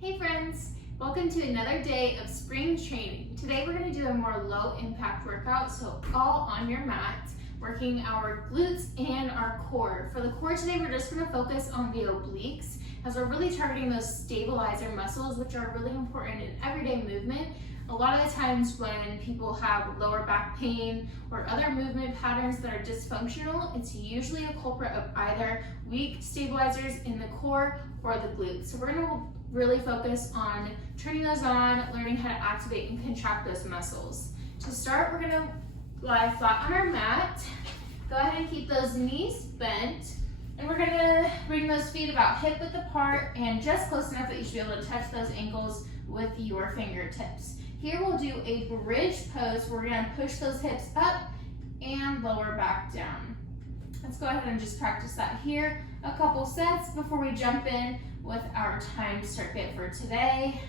Hey friends, welcome to another day of spring training. Today we're going to do a more low impact workout, so all on your mat, working our glutes and our core. For the core today, we're just going to focus on the obliques as we're really targeting those stabilizer muscles, which are really important in everyday movement. A lot of the times when people have lower back pain or other movement patterns that are dysfunctional, it's usually a culprit of either weak stabilizers in the core or the glutes. So we're going to really focus on turning those on, learning how to activate and contract those muscles. To start, we're going to lie flat on our mat. Go ahead and keep those knees bent. And we're going to bring those feet about hip width apart and just close enough that you should be able to touch those ankles with your fingertips. Here we'll do a bridge pose. We're going to push those hips up and lower back down. Let's go ahead and just practice that here a couple sets before we jump in with our timed circuit for today.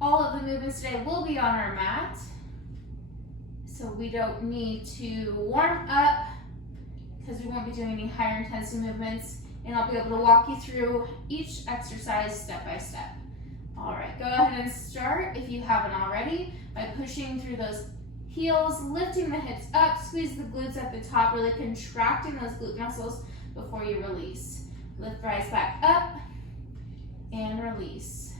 All of the movements today will be on our mat, so we don't need to warm up because we won't be doing any higher intensity movements, and I'll be able to walk you through each exercise step by step. All right, go ahead and start, if you haven't already, by pushing through those heels, lifting the hips up, squeeze the glutes at the top, really contracting those glute muscles before you release. Lift, rise back up, and release.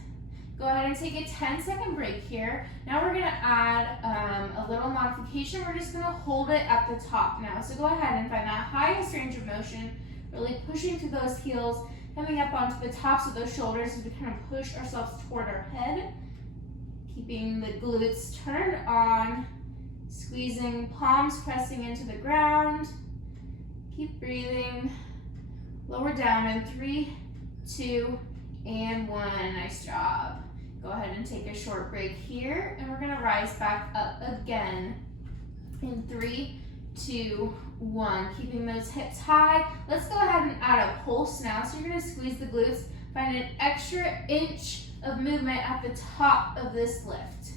Go ahead and take a 10-second break here. Now we're gonna add a little modification. We're just gonna hold it at the top now. So go ahead and find that highest range of motion, really pushing through those heels, coming up onto the tops of those shoulders as we kind of push ourselves toward our head. Keeping the glutes turned on, squeezing, palms pressing into the ground. Keep breathing. Lower down in 3, 2, and 1. Nice job. Go ahead and take a short break here, and we're going to rise back up again in 3, 2, 1. Keeping those hips high. Let's go ahead and add a pulse now. So you're going to squeeze the glutes. Find an extra inch of movement at the top of this lift.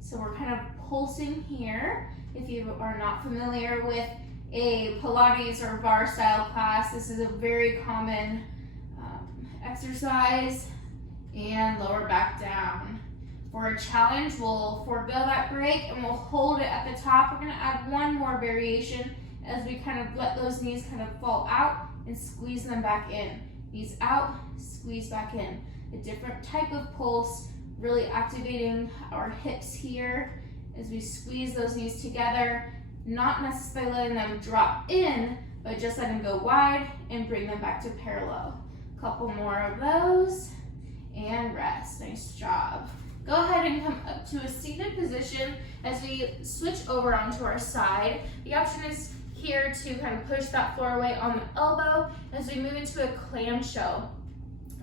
So we're kind of pulsing here. If you are not familiar with a Pilates or bar style class, this is a very common exercise. And lower back down. For a challenge, we'll forego that break and we'll hold it at the top. We're going to add one more variation as we kind of let those knees kind of fall out and squeeze them back in. Knees out, squeeze back in. A different type of pulse, really activating our hips here as we squeeze those knees together, not necessarily letting them drop in, but just let them go wide and bring them back to parallel. Couple more of those, and rest. Nice job. Go ahead and come up to a seated position as we switch over onto our side. The option is here to kind of push that floor away on the elbow as we move into a clamshell.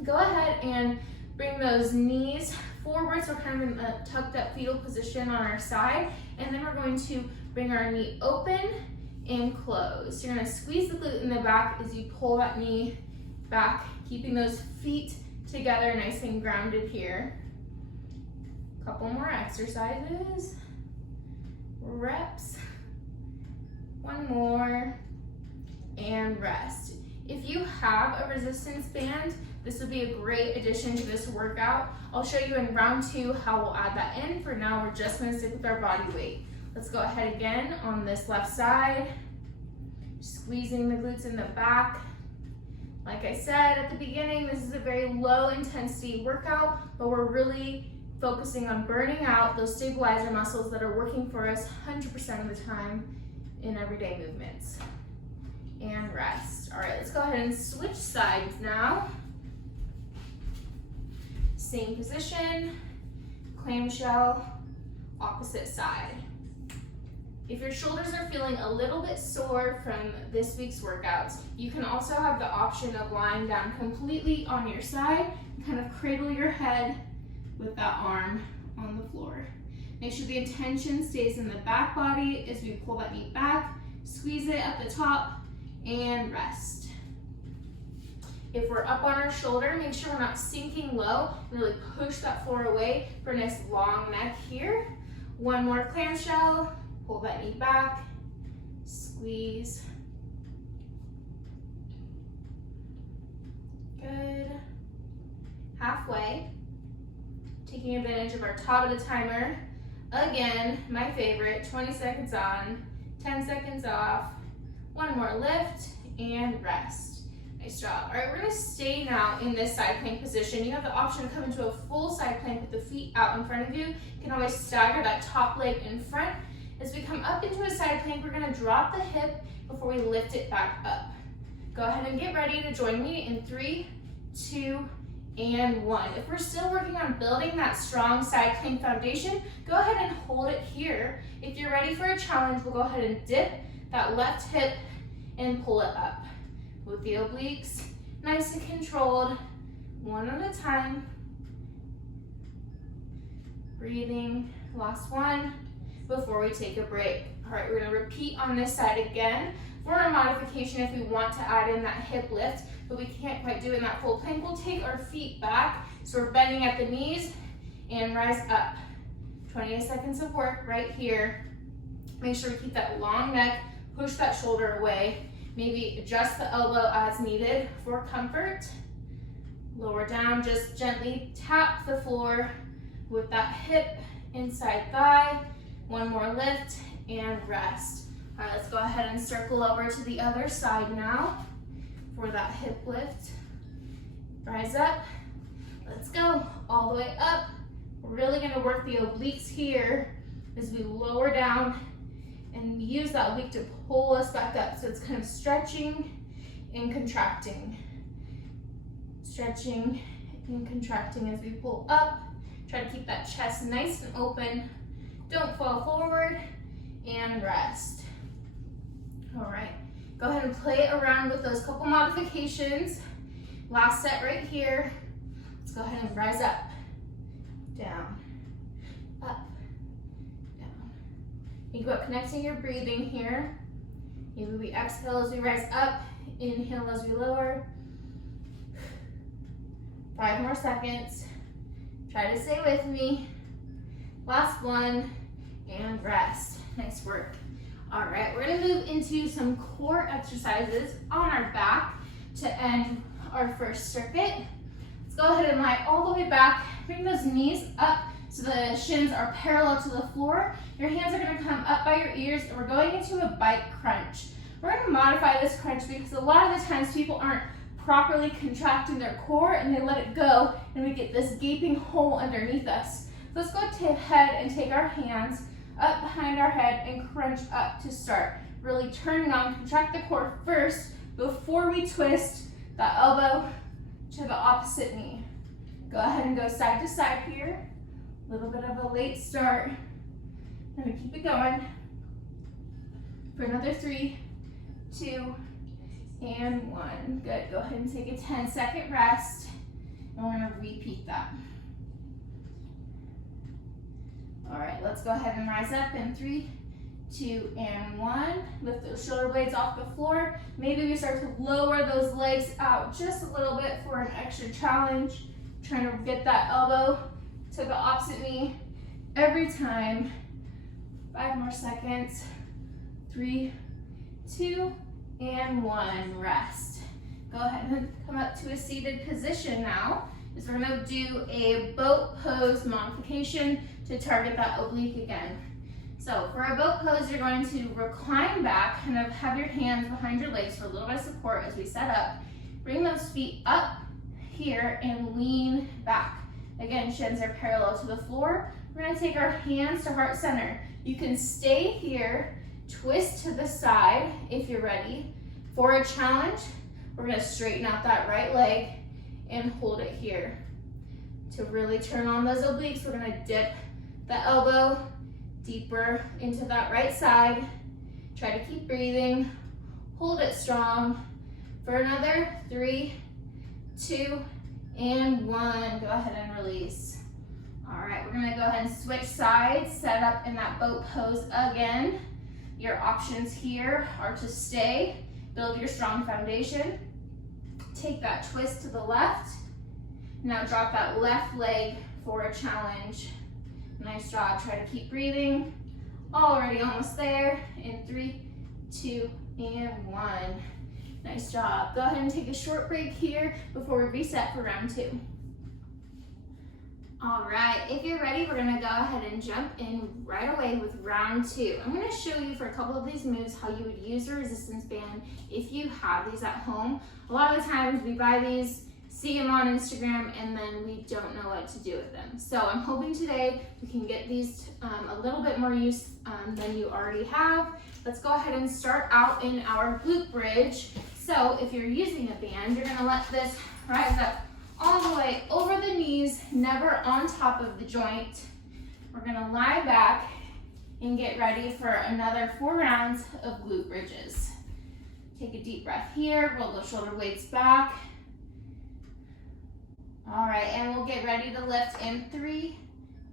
Go ahead and bring those knees forward, so we're kind of in a tucked up fetal position on our side, and then we're going to bring our knee open and close. You're going to squeeze the glute in the back as you pull that knee back, keeping those feet together nice and grounded here. Couple more exercises, reps, one more, and rest. If you have a resistance band, this would be a great addition to this workout. I'll show you in round 2 how we'll add that in. For now, we're just going to stick with our body weight. Let's go ahead again on this left side, squeezing the glutes in the back. Like I said at the beginning, this is a very low intensity workout, but we're really focusing on burning out those stabilizer muscles that are working for us 100% of the time in everyday movements. And rest. All right, let's go ahead and switch sides now. Same position, clamshell, opposite side. If your shoulders are feeling a little bit sore from this week's workouts, you can also have the option of lying down completely on your side and kind of cradle your head with that arm on the floor. Make sure the intention stays in the back body as we pull that knee back, squeeze it at the top, and rest. If we're up on our shoulder, make sure we're not sinking low. Really push that floor away for a nice long neck here. One more clamshell. Pull that knee back, squeeze. Good. Halfway. Taking advantage of our top of the timer. Again, my favorite, 20 seconds on, 10 seconds off. One more lift and rest. Nice job. All right, we're gonna stay now in this side plank position. You have the option to come into a full side plank with the feet out in front of you. You can always stagger that top leg in front. As we come up into a side plank, we're gonna drop the hip before we lift it back up. Go ahead and get ready to join me in 3, 2, and 1. If we're still working on building that strong side plank foundation, go ahead and hold it here. If you're ready for a challenge, we'll go ahead and dip that left hip and pull it up. With the obliques, nice and controlled, one at a time. Breathing, last one before we take a break. All right, we're gonna repeat on this side again. For a modification, if we want to add in that hip lift, but we can't quite do it in that full plank, we'll take our feet back. So we're bending at the knees and rise up. 28 seconds of work right here. Make sure we keep that long neck, push that shoulder away. Maybe adjust the elbow as needed for comfort. Lower down, just gently tap the floor with that hip, inside thigh. One more lift and rest. All right, let's go ahead and circle over to the other side now for that hip lift. Rise up. Let's go all the way up. We're really gonna work the obliques here as we lower down and use that oblique to pull us back up. So it's kind of stretching and contracting. Stretching and contracting as we pull up. Try to keep that chest nice and open. Don't fall forward and rest. All right, go ahead and play around with those couple modifications. Last set right here. Let's go ahead and rise up, down, up, down. Think about connecting your breathing here. Maybe we exhale as we rise up, inhale as we lower. 5 more seconds. Try to stay with me. Last one, and rest. Nice work. All right, we're gonna move into some core exercises on our back to end our first circuit. Let's go ahead and lie all the way back. Bring those knees up so the shins are parallel to the floor. Your hands are gonna come up by your ears, and we're going into a bike crunch. We're gonna modify this crunch because a lot of the times people aren't properly contracting their core and they let it go, and we get this gaping hole underneath us. So let's go ahead and take our hands up behind our head and crunch up to start. Really turning on, contract the core first before we twist that elbow to the opposite knee. Go ahead and go side to side here. A little bit of a late start. I'm gonna keep it going for another 3, 2, and 1. Good, go ahead and take a 10-second rest, and we're gonna repeat that. All right, let's go ahead and rise up in 3, 2, and 1. Lift those shoulder blades off the floor. Maybe we start to lower those legs out just a little bit for an extra challenge. Trying to get that elbow to the opposite knee every time. 5 more seconds. 3, 2, and 1. Rest. Go ahead and come up to a seated position now. Is we're gonna do a boat pose modification to target that oblique again. So for a boat pose, you're going to recline back, kind of have your hands behind your legs for a little bit of support as we set up. Bring those feet up here and lean back. Again, shins are parallel to the floor. We're gonna take our hands to heart center. You can stay here, twist to the side if you're ready. For a challenge, we're gonna straighten out that right leg and hold it here. To really turn on those obliques, we're gonna dip the elbow deeper into that right side. Try to keep breathing, hold it strong for another 3, 2, and 1. Go ahead and release. All right, we're gonna go ahead and switch sides, set up in that boat pose again. Your options here are to stay, build your strong foundation, take that twist to the left. Now drop that left leg for a challenge. Nice job, try to keep breathing. Already almost there in 3, 2, and 1. Nice job. Go ahead and take a short break here before we reset for round 2. All right, if you're ready, we're gonna go ahead and jump in right away with round 2. I'm gonna show you for a couple of these moves how you would use a resistance band if you have these at home. A lot of the times we buy these, see them on Instagram, and then we don't know what to do with them. So I'm hoping today we can get these a little bit more use than you already have. Let's go ahead and start out in our glute bridge. So if you're using a band, you're gonna let this rise up all the way over the knees, never on top of the joint. We're gonna lie back and get ready for another 4 rounds of glute bridges. Take a deep breath here, roll the shoulder blades back. All right, and we'll get ready to lift in 3,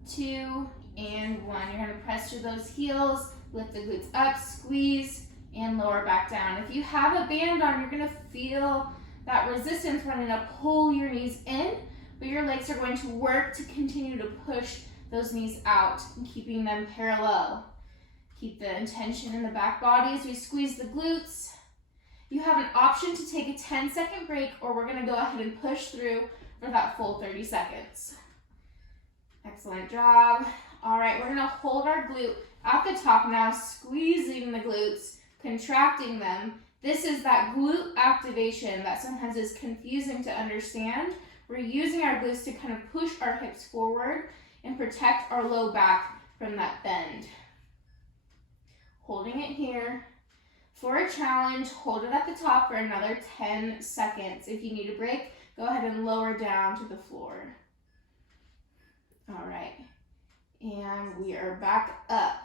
2, and 1. You're gonna press through those heels, lift the glutes up, squeeze, and lower back down. If you have a band on, you're gonna feel that resistance running to pull your knees in, but your legs are going to work to continue to push those knees out and keeping them parallel. Keep the intention in the back body as we squeeze the glutes. You have an option to take a 10-second break, or we're gonna go ahead and push through for that full 30 seconds. Excellent job. All right, we're gonna hold our glute at the top now, squeezing the glutes, contracting them. This is that glute activation that sometimes is confusing to understand. We're using our glutes to kind of push our hips forward and protect our low back from that bend. Holding it here. For a challenge, hold it at the top for another 10 seconds. If you need a break, go ahead and lower down to the floor. All right, and we are back up.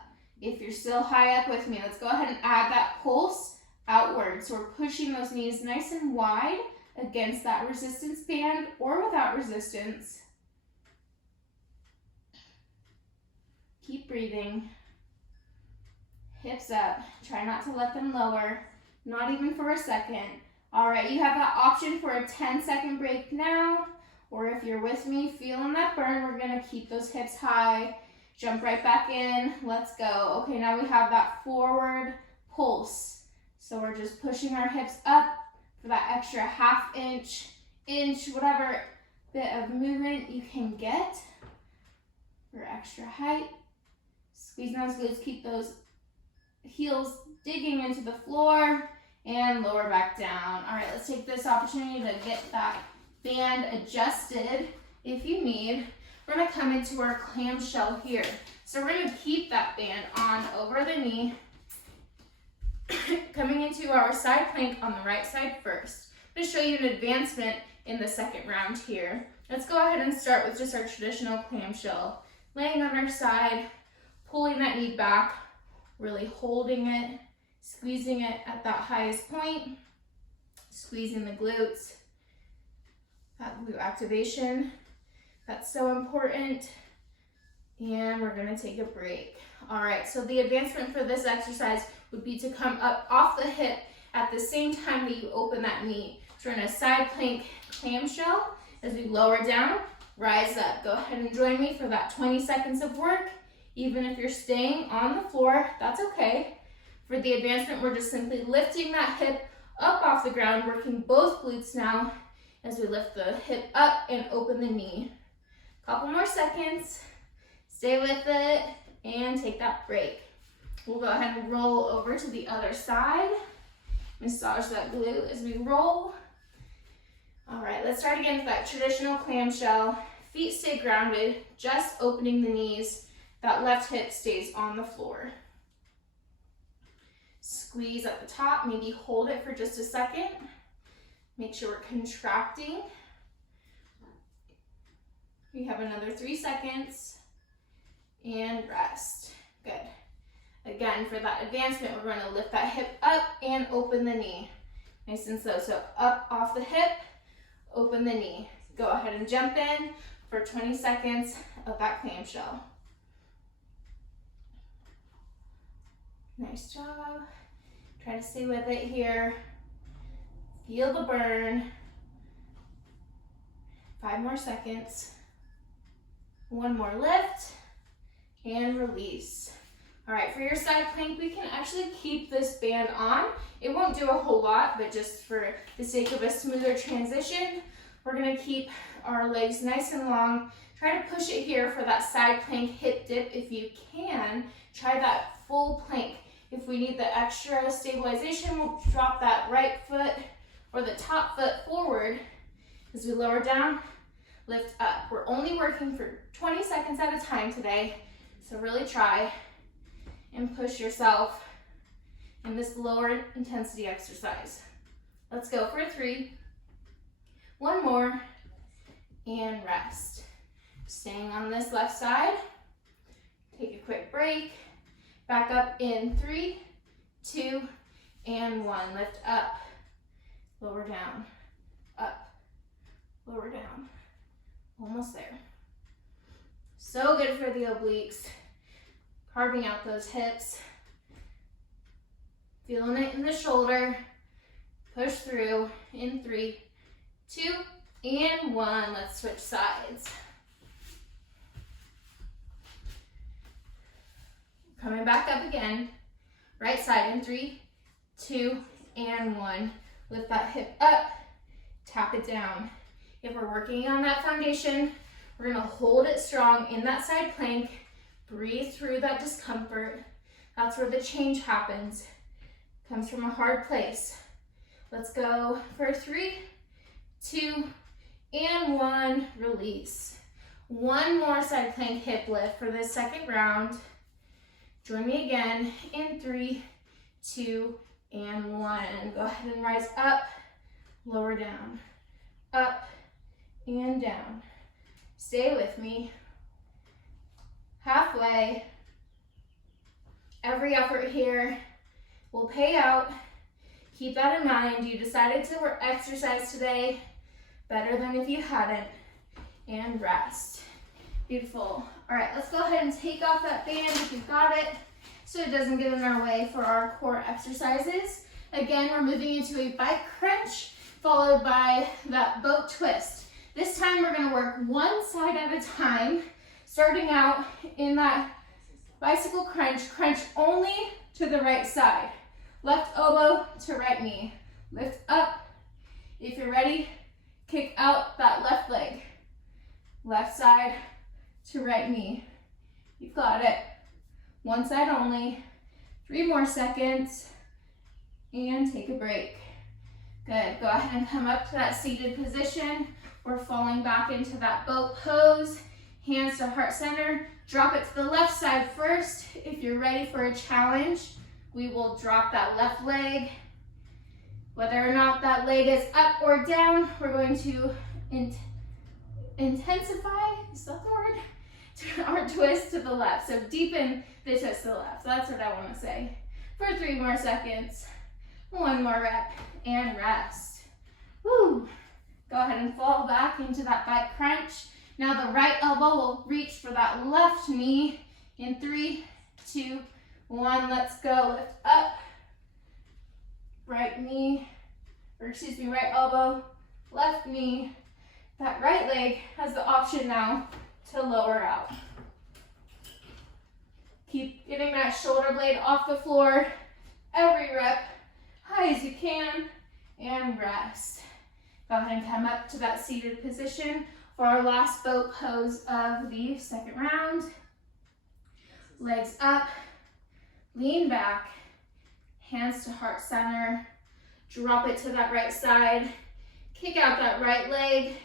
If you're still high up with me, let's go ahead and add that pulse outward. So we're pushing those knees nice and wide against that resistance band or without resistance. Keep breathing. Hips up. Try not to let them lower, not even for a second. All right, you have that option for a 10-second break now, or if you're with me, feeling that burn, we're gonna keep those hips high, jump right back in, let's go. Okay, now we have that forward pulse. So we're just pushing our hips up for that extra half inch, whatever bit of movement you can get for extra height. Squeezing those glutes, keep those heels digging into the floor and lower back down. All right, let's take this opportunity to get that band adjusted if you need. We're gonna come into our clamshell here. So we're gonna keep that band on over the knee. Coming into our side plank on the right side first. I'm going to show you an advancement in the second round here. Let's go ahead and start with just our traditional clamshell. Laying on our side, pulling that knee back, really holding it, squeezing it at that highest point, squeezing the glutes. That glute activation, that's so important. And we're going to take a break. All right, so the advancement for this exercise would be to come up off the hip at the same time that you open that knee. So we're in a side plank clamshell. As we lower down, rise up. Go ahead and join me for that 20 seconds of work. Even if you're staying on the floor, that's okay. For the advancement, we're just simply lifting that hip up off the ground, working both glutes now as we lift the hip up and open the knee. Couple more seconds. Stay with it and take that break. We'll go ahead and roll over to the other side. Massage that glute as we roll. All right, let's start again with that traditional clamshell. Feet stay grounded, just opening the knees. That left hip stays on the floor. Squeeze at the top, maybe hold it for just a second. Make sure we're contracting. We have another 3 seconds. And rest. Good. Again, for that advancement, we're going to lift that hip up and open the knee. Nice and slow. So up off the hip, open the knee. Go ahead and jump in for 20 seconds of that clamshell. Nice job. Try to stay with it here. Feel the burn. 5 more seconds. 1 more lift. And release. All right, for your side plank, we can actually keep this band on. It won't do a whole lot, but just for the sake of a smoother transition, we're gonna keep our legs nice and long. Try to push it here for that side plank hip dip. If you can, try that full plank. If we need the extra stabilization, we'll drop that right foot or the top foot forward as we lower down, lift up. We're only working for 20 seconds at a time today, so really try and push yourself in this lower intensity exercise. Let's go for 3. One more, and rest. Staying on this left side. Take a quick break. Back up in 3, 2, and 1. Lift up, lower down, up, lower down. Almost there. So good for the obliques. Carving out those hips. Feeling it in the shoulder. Push through in 3, 2, and 1. Let's switch sides. Coming back up again. Right side in 3, 2, and 1. Lift that hip up, tap it down. If we're working on that foundation, we're gonna hold it strong in that side plank. Breathe through that discomfort. That's where the change happens. Comes from a hard place. Let's go for 3, 2, and 1. Release. One more side plank hip lift for this second round. Join me again in 3, 2, and 1. Go ahead and rise up, lower down, up and down. Stay with me. Halfway. Every effort here will pay out. Keep that in mind. You decided to exercise today. Better than if you hadn't. And rest. Beautiful. All right, let's go ahead and take off that band if you've got it, so it doesn't get in our way for our core exercises. Again, we're moving into a bike crunch, followed by that boat twist. This time we're gonna work one side at a time, starting out in that bicycle crunch. Crunch only to the right side. Left elbow to right knee. Lift up. If you're ready, kick out that left leg. Left side to right knee. You've got it. One side only. 3 more seconds. And take a break. Good. Go ahead and come up to that seated position. We're falling back into that boat pose. Hands to heart center. Drop it to the left side first. If you're ready for a challenge, we will drop that left leg. Whether or not that leg is up or down, we're going to intensify, is that the word? Our twist to the left. So deepen the twist to the left. That's what I want to say. For 3 more seconds. 1 more rep and rest. Woo! Go ahead and fall back into that bike crunch. Now the right elbow will reach for that left knee in 3, 2, 1. Let's go. Lift up. Right knee, or excuse me, right elbow, left knee. That right leg has the option now to lower out. Keep getting that shoulder blade off the floor. Every rep, high as you can, and rest. Go ahead and come up to that seated position for our last boat pose of the second round. Legs up, lean back, hands to heart center, drop it to that right side, kick out that right leg,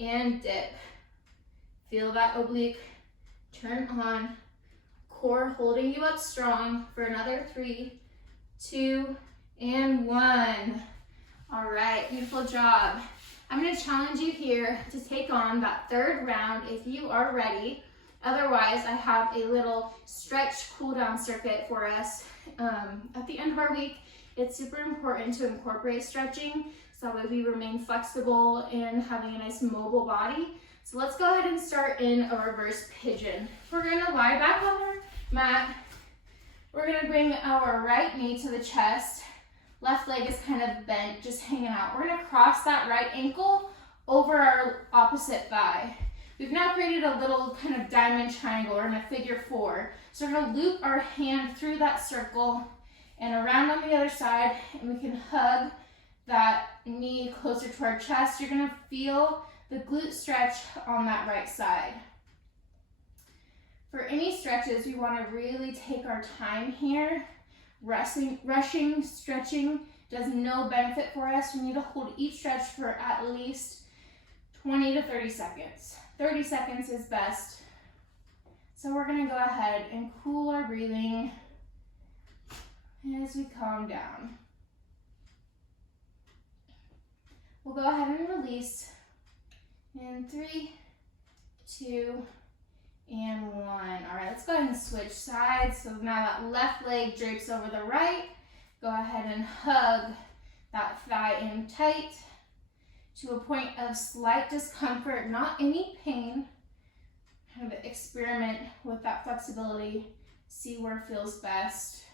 and dip. Feel that oblique turn on, core holding you up strong for another 3, 2, and 1. All right, beautiful job. I'm gonna challenge you here to take on that third round if you are ready. Otherwise, I have a little stretch cool down circuit for us at the end of our week. It's super important to incorporate stretching so that way we remain flexible and having a nice mobile body. So let's go ahead and start in a reverse pigeon. We're gonna lie back on our mat. We're gonna bring our right knee to the chest. Left leg is kind of bent, just hanging out. We're gonna cross that right ankle over our opposite thigh. We've now created a little kind of diamond triangle or in a figure 4. So we're gonna loop our hand through that circle and around on the other side, and we can hug that knee closer to our chest. You're gonna feel the glute stretch on that right side. For any stretches, we want to really take our time here. Rushing, stretching does no benefit for us. We need to hold each stretch for at least 20 to 30 seconds. 30 seconds is best. So we're going to go ahead and cool our breathing as we calm down. We'll go ahead and release in 3, 2, and 1. All right, let's go ahead and switch sides. So now that left leg drapes over the right. Go ahead and hug that thigh in tight to a point of slight discomfort, not any pain. Kind of experiment with that flexibility, see where it feels best,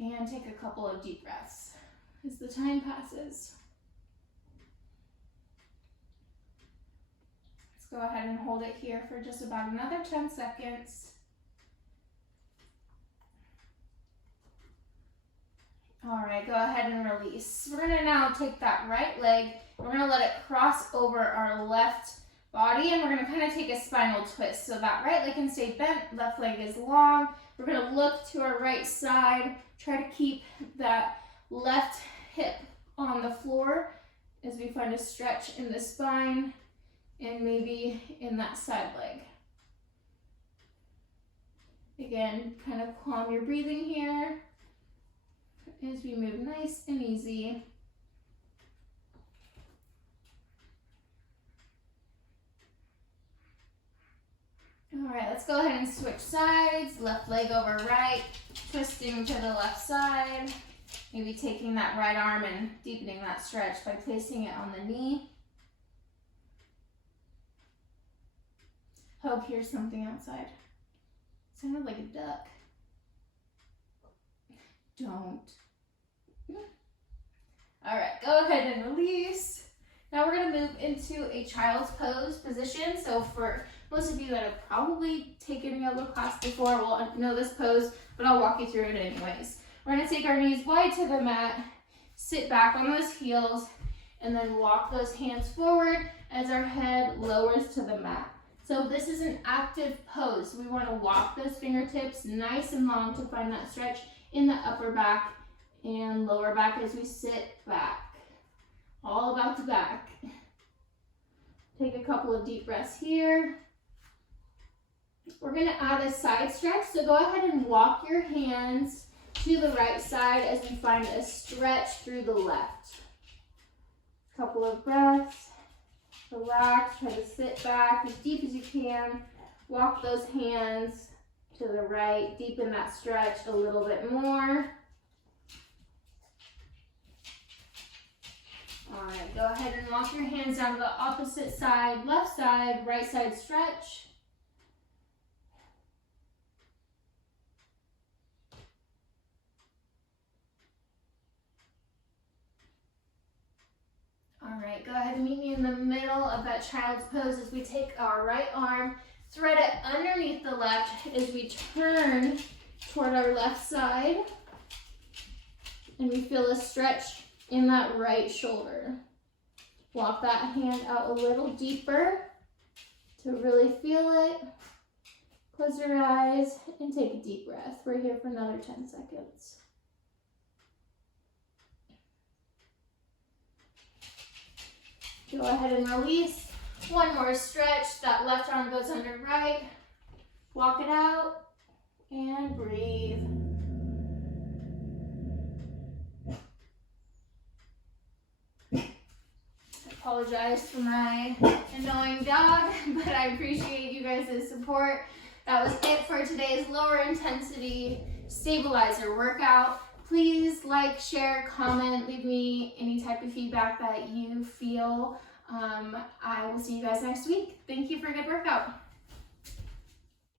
and take a couple of deep breaths as the time passes. Let's go ahead and hold it here for just about another 10 seconds. All right, go ahead and release. We're gonna now take that right leg, we're gonna let it cross over our left body, and we're gonna kind of take a spinal twist. So that right leg can stay bent, left leg is long. We're gonna look to our right side, try to keep that left hip on the floor as we find a stretch in the spine and maybe in that side leg. Again, kind of calm your breathing here as we move nice and easy. All right, let's go ahead and switch sides. Left leg over right, twisting to the left side. Maybe taking that right arm and deepening that stretch by placing it on the knee. Hope here's something outside. Sounded like a duck. Don't. All right, go ahead and release. Now we're gonna move into a child's pose position. So for most of you that have probably taken yoga class before will know this pose, but I'll walk you through it anyways. We're gonna take our knees wide to the mat, sit back on those heels, and then walk those hands forward as our head lowers to the mat. So this is an active pose. We wanna walk those fingertips nice and long to find that stretch in the upper back and lower back as we sit back. All about the back. Take a couple of deep breaths here. We're gonna add a side stretch, so go ahead and walk your hands to the right side as we find a stretch through the left. Couple of breaths, relax, try to sit back as deep as you can. Walk those hands to the right, deepen that stretch a little bit more. All right, go ahead and walk your hands down to the opposite side, left side, right side stretch. All right, go ahead and meet me in the middle of that child's pose as we take our right arm, thread it underneath the left as we turn toward our left side, and we feel a stretch in that right shoulder. Walk that hand out a little deeper to really feel it. Close your eyes and take a deep breath. We're here for another 10 seconds. Go ahead and release. One more stretch. That left arm goes under right. Walk it out and breathe. Apologize for my annoying dog, but I appreciate you guys' support. That was it for today's lower intensity stabilizer workout. Please like, share, comment, leave me any type of feedback that you feel. I will see you guys next week. Thank you for a good workout.